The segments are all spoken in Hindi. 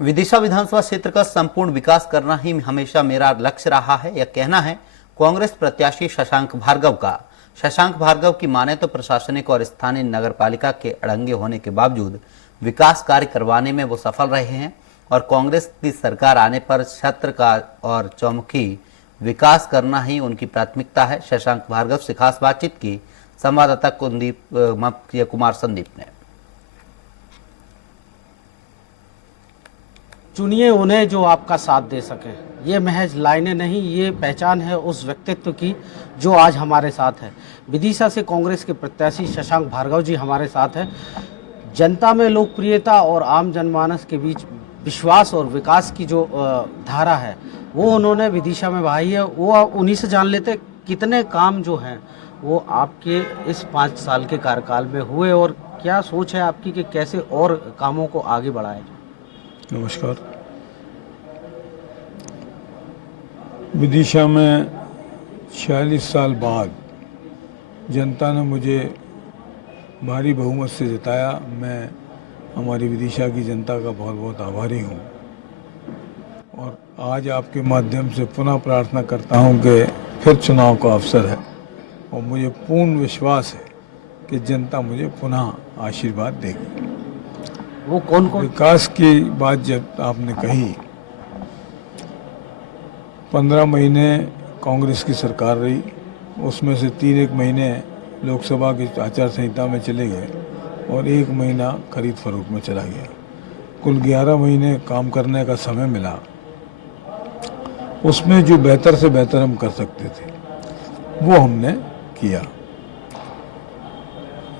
विदिशा विधानसभा क्षेत्र का संपूर्ण विकास करना ही हमेशा मेरा लक्ष्य रहा है, यह कहना है कांग्रेस प्रत्याशी शशांक भार्गव का। शशांक भार्गव की माने तो प्रशासनिक और स्थानीय नगरपालिका के अड़ंगे होने के बावजूद विकास कार्य करवाने में वो सफल रहे हैं और कांग्रेस की सरकार आने पर क्षेत्र का और चौमुखी विकास करना ही उनकी प्राथमिकता है। शशांक भार्गव से खास बातचीत की संवाददाता कुमार संदीप ने। चुनिए उन्हें जो आपका साथ दे सके। ये महज लाइनें नहीं, ये पहचान है उस व्यक्तित्व की जो आज हमारे साथ है। विदिशा से कांग्रेस के प्रत्याशी शशांक भार्गव जी हमारे साथ हैं। जनता में लोकप्रियता और आम जनमानस के बीच विश्वास और विकास की जो धारा है वो उन्होंने विदिशा में बहाई है। वो उन्हीं से जान लेते कितने काम जो हैं वो आपके इस 5 साल के कार्यकाल में हुए और क्या सोच है आपकी कि कैसे और कामों को आगे बढ़ाएं। नमस्कार। विदिशा में 46 साल बाद जनता ने मुझे भारी बहुमत से जिताया। मैं हमारी विदिशा की जनता का बहुत बहुत आभारी हूँ और आज आपके माध्यम से पुनः प्रार्थना करता हूँ कि फिर चुनाव का अवसर है और मुझे पूर्ण विश्वास है कि जनता मुझे पुनः आशीर्वाद देगी। वो कौन कौन विकास की बात जब आपने कही, 15 महीने कांग्रेस की सरकार रही, उसमें से 3 महीने लोकसभा की आचार संहिता में चले गए और 1 महीना खरीद फरोख्त में चला गया। कुल 11 महीने काम करने का समय मिला। उसमें जो बेहतर से बेहतर हम कर सकते थे वो हमने किया।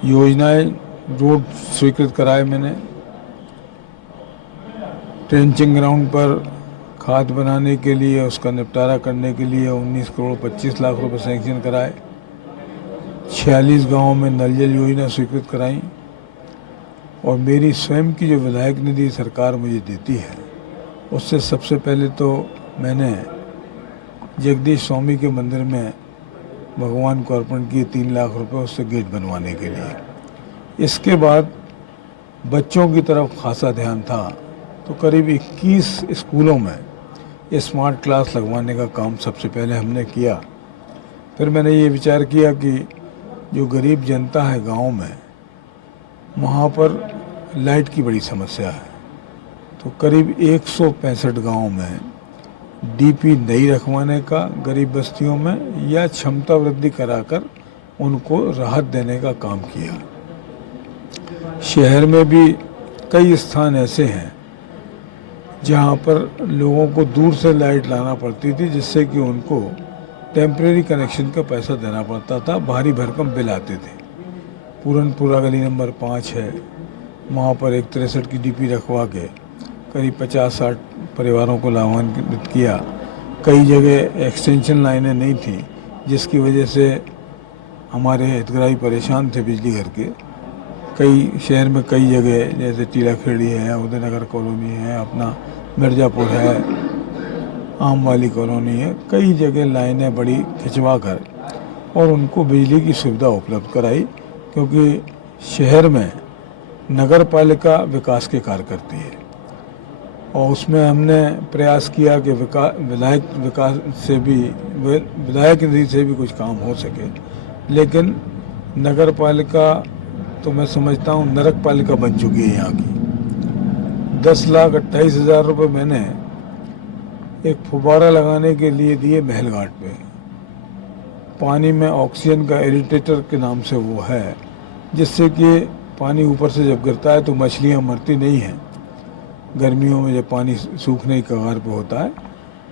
योजनाएं, रोड स्वीकृत कराए मैंने। ट्रेंचिंग ग्राउंड पर खाद बनाने के लिए, उसका निपटारा करने के लिए 19 करोड़ 25 लाख रुपए सैंक्शन कराए। 46 गांवों में नल जल योजना स्वीकृत कराई और मेरी स्वयं की जो विधायक निधि सरकार मुझे देती है उससे सबसे पहले तो मैंने जगदीश स्वामी के मंदिर में भगवान को अर्पण किए 3 लाख रुपए, उससे गेट बनवाने के लिए। इसके बाद बच्चों की तरफ खासा ध्यान था तो करीब 21 स्कूलों में स्मार्ट क्लास लगवाने का काम सबसे पहले हमने किया। फिर मैंने ये विचार किया कि जो गरीब जनता है गांव में, वहाँ पर लाइट की बड़ी समस्या है, तो करीब 165 गांवों में डीपी नहीं रखवाने का गरीब बस्तियों में या क्षमता वृद्धि कराकर उनको राहत देने का काम किया। शहर में भी कई स्थान ऐसे हैं जहाँ पर लोगों को दूर से लाइट लाना पड़ती थी, जिससे कि उनको टेम्परेरी कनेक्शन का पैसा देना पड़ता था, भारी भरकम बिल आते थे। पूरनपुरा गली नंबर 5 है, वहाँ पर एक 63 की डीपी रखवा के करीब 50-60 परिवारों को लाभान्वित किया। कई जगह एक्सटेंशन लाइनें नहीं थी जिसकी वजह से हमारे हितग्राही परेशान थे बिजली घर के। कई शहर में कई जगह जैसे टीला खेड़ी है, उदयनगर कॉलोनी है, अपना मिर्ज़ापुर है, आम वाली कॉलोनी है, कई जगह लाइनें बड़ी खिंचवा कर और उनको बिजली की सुविधा उपलब्ध कराई, क्योंकि शहर में नगर पालिका विकास के कार्य करती है और उसमें हमने प्रयास किया कि विधायक विकास से भी, विधायक निधि से भी कुछ काम हो सके। लेकिन नगर पालिका तो मैं समझता हूँ नरक पालिका बन चुकी है यहाँ की। 10,28,000 रुपये मैंने एक फुब्बारा लगाने के लिए दिए महल घाट पे। पानी में ऑक्सीजन का एरिटेटर के नाम से वो है, जिससे कि पानी ऊपर से जब गिरता है तो मछलियाँ मरती नहीं हैं। गर्मियों में जब पानी सूखने की कगार पे होता है,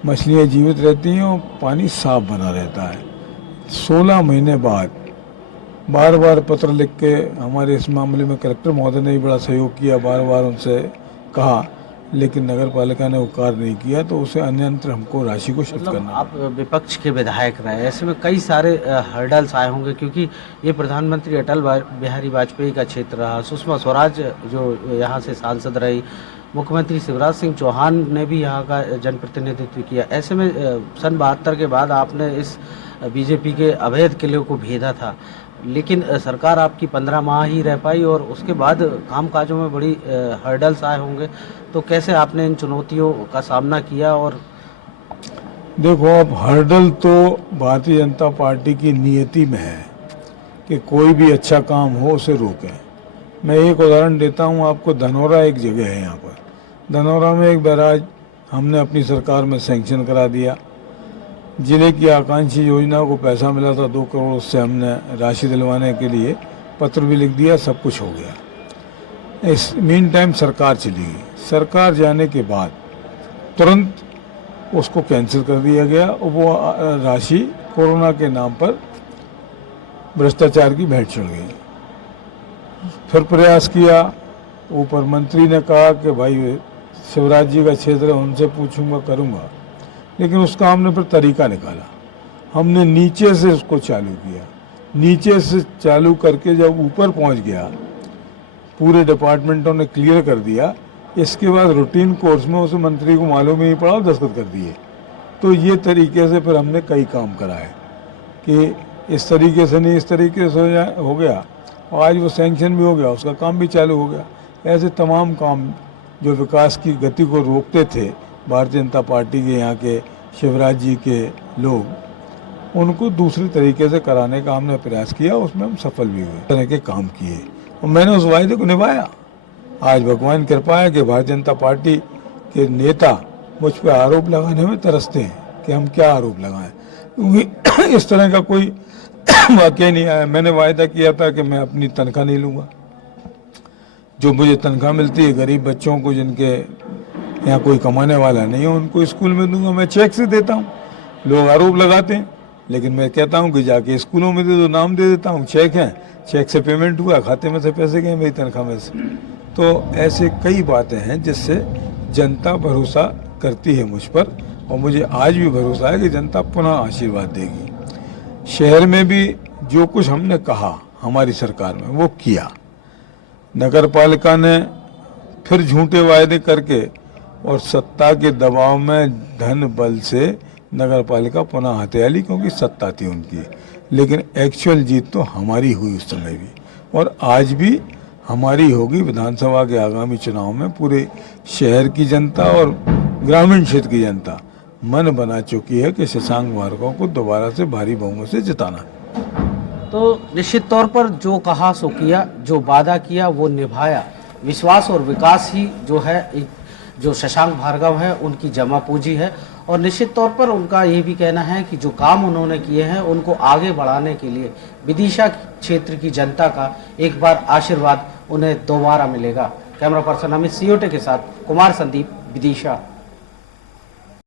मछलियाँ जीवित रहती हैं और पानी साफ बना रहता है। 16 महीने बाद बार बार पत्र लिख के हमारे इस मामले में कलेक्टर महोदय ने भी बड़ा सहयोग किया, बार बार उनसे कहा, लेकिन नगर पालिका ने वो कार्य नहीं किया, तो उसे अन्यंत्र हमको राशि को शिफ्ट करना। आप विपक्ष के विधायक रहे, ऐसे में कई सारे हर्डल्स आए होंगे, क्योंकि ये प्रधानमंत्री अटल बिहारी वाजपेयी का क्षेत्र रहा। सुषमा स्वराज जो यहाँ से सांसद रही, मुख्यमंत्री शिवराज सिंह चौहान ने भी यहाँ का जनप्रतिनिधित्व किया। ऐसे में सन 72 के बाद आपने इस बीजेपी के अवैध किले को भेदा था लेकिन सरकार आपकी 15 माह ही रह पाई और उसके बाद कामकाजों में बड़ी हर्डल्स आए होंगे, तो कैसे आपने इन चुनौतियों का सामना किया? और देखो, अब हर्डल तो भारतीय जनता पार्टी की नियति में है कि कोई भी अच्छा काम हो उसे रोकें। मैं एक उदाहरण देता हूँ आपको। धनौरा एक जगह है, यहाँ पर धनौरा में एक बैराज हमने अपनी सरकार में सैंक्शन करा दिया। जिले की आकांक्षी योजना को पैसा मिला था 2 करोड़, उससे हमने राशि दिलवाने के लिए पत्र भी लिख दिया, सब कुछ हो गया। इस मीन टाइम सरकार चली गई। सरकार जाने के बाद तुरंत उसको कैंसिल कर दिया गया और वो राशि कोरोना के नाम पर भ्रष्टाचार की भेंट चढ़ गई। फिर प्रयास किया, ऊपर मंत्री ने कहा कि भाई शिवराज जी का क्षेत्र है, उनसे पूछूंगा करूंगा, लेकिन उसका हमने फिर तरीका निकाला। हमने नीचे से उसको चालू किया। नीचे से चालू करके जब ऊपर पहुंच गया, पूरे डिपार्टमेंटों ने क्लियर कर दिया। इसके बाद रूटीन कोर्स में उस मंत्री को मालूम ही नहीं पड़ा, दस्तखत कर दिए। तो ये तरीके से फिर हमने कई काम कराए कि इस तरीके से नहीं, इस तरीके से हो गया, और आज वो सैंक्शन भी हो गया, उसका काम भी चालू हो गया। ऐसे तमाम काम जो विकास की गति को रोकते थे भारतीय जनता पार्टी के यहाँ के शिवराज जी के लोग, उनको दूसरे तरीके से कराने का हमने प्रयास किया। उसमें हम सफल भी हुए, तरह के काम किए और मैंने उस वायदे को निभाया। आज भगवान की कृपा है कि भारतीय जनता पार्टी के नेता मुझ पर आरोप लगाने में तरसते हैं कि हम क्या आरोप लगाएं, क्योंकि इस तरह का कोई वाकई नहीं आया। मैंने वायदा किया था कि मैं अपनी तनख्वाह नहीं लूँगा। जो मुझे तनख्वाह मिलती है गरीब बच्चों को, जिनके यहाँ कोई कमाने वाला नहीं है, उनको स्कूल में दूंगा। मैं चेक से देता हूँ। लोग आरोप लगाते हैं, लेकिन मैं कहता हूँ कि जाके स्कूलों में दे दो, नाम दे देता हूँ, चेक है, चेक से पेमेंट हुआ, खाते में से पैसे गए मेरी तनख्वाह में से। तो ऐसे कई बातें हैं जिससे जनता भरोसा करती है मुझ पर, और मुझे आज भी भरोसा है कि जनता पुनः आशीर्वाद देगी। शहर में भी जो कुछ हमने कहा हमारी सरकार में वो किया। नगर पालिका ने फिर झूठे वायदे करके और सत्ता के दबाव में धन बल से नगर पालिका पुनः हथियाली, क्योंकि सत्ता थी उनकी। लेकिन एक्चुअल जीत तो हमारी हुई उस समय भी, और आज भी हमारी होगी। विधानसभा के आगामी चुनाव में पूरे शहर की जनता और ग्रामीण क्षेत्र की जनता मन बना चुकी है कि शशांक भार्गव को दोबारा से भारी बहुमत से जिताना है। तो निश्चित तौर पर जो कहा सो किया, जो वादा किया वो निभाया। विश्वास और विकास ही जो है, जो शशांक भार्गव है उनकी जमा पूंजी है, और निश्चित तौर पर उनका ये भी कहना है कि जो काम उन्होंने किए हैं उनको आगे बढ़ाने के लिए विदिशा क्षेत्र की जनता का एक बार आशीर्वाद उन्हें दोबारा मिलेगा। कैमरा पर्सन अमित सियोटे के साथ कुमार संदीप, विदिशा।